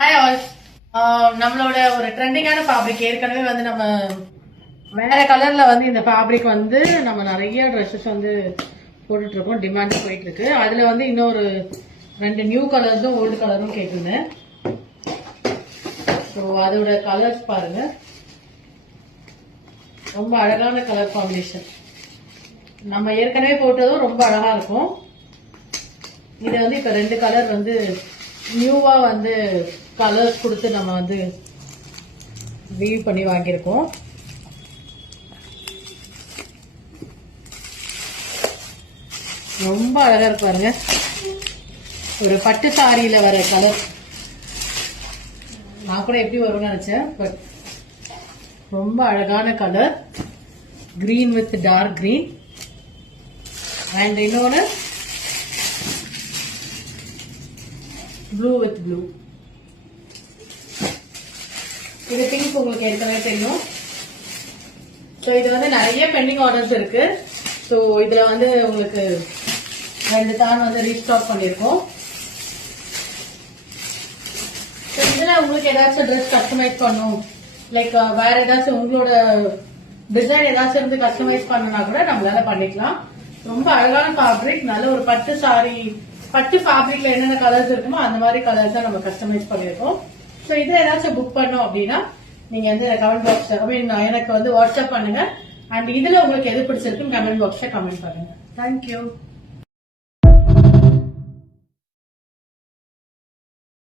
Hi all. நம்மளோட ஒரு ட்ரெண்டிங்கான ஃபேப்ரிக் ஏற்கனவே வந்து நம்ம வேற கலர்ல வந்து இந்த ஃபேப்ரிக் வந்து நம்ம நிறைய ட்ரெஸ்ஸஸ் வந்து போட்டுட்டு இருக்கோம், டிமாண்ட் போயிட்டு இருக்கு. அதுல வந்து இன்னொரு 2 நியூ கலர்ஸும் ஓல்டு கலரும் கேக்குது. ஸோ அதோட கலர்ஸ் பாருங்க, ரொம்ப அழகான கலர் காம்பினேஷன். நம்ம ஏற்கனவே போட்டதும் ரொம்ப அழகா இருக்கும். இது வந்து இப்ப 2 கலர் வந்து நியூவா வந்து கலர்ஸ் கொடுத்து நம்ம வந்து வீவ் பண்ணி வாங்கியிருக்கோம். ரொம்ப அழகா இருக்கு பாருங்க, ஒரு பட்டு சாரியில வர கலர். நான் கூட எப்படி வரும்னு நினைச்சேன், பட் ரொம்ப அழகான colour. Green with dark green and இன்னொன்னு ப்ளூ வித் ப்ளூ. இது பிங்க் உங்களுக்கு ஏற்கனவே தெரியும். ஸோ இது வந்து நிறைய பெண்டிங் ஆர்டர்ஸ் இருக்கு. ஸோ இதுல வந்து உங்களுக்கு 2 தான் வந்து ரீஸ்டாக் பண்ணிருக்கோம். ஸோ இதுல உங்களுக்கு ஏதாச்சும் ட்ரெஸ் கஸ்டமைஸ் பண்ணும், லைக் வேற ஏதாச்சும் உங்களோட டிசைன் ஏதாச்சும் இருந்து கஸ்டமைஸ் பண்ணனா கூட நம்மளால பண்ணிக்கலாம். ரொம்ப அழகான ஃபேப்ரிக், நல்ல ஒரு பட்டு சாரி, பட்டு ஃபேப்ரிக்ல என்னென்ன கலர்ஸ் இருக்குமோ அந்த மாதிரி கலர்ஸ் தான் நம்ம கஸ்டமைஸ் பண்ணிருக்கோம். ஸோ இதுல ஏதாச்சும் புக் பண்ணோம் அப்படின்னா நீங்க வந்து கமெண்ட் பாக்ஸ் எனக்கு வந்து வாட்ஸ்அப் பண்ணுங்க. அண்ட் இதுல உங்களுக்கு எது பிடிச்சிருக்குன்னு கமெண்ட் பாக்ஸ்ல கமெண்ட் பண்ணுங்க. தேங்க்யூ.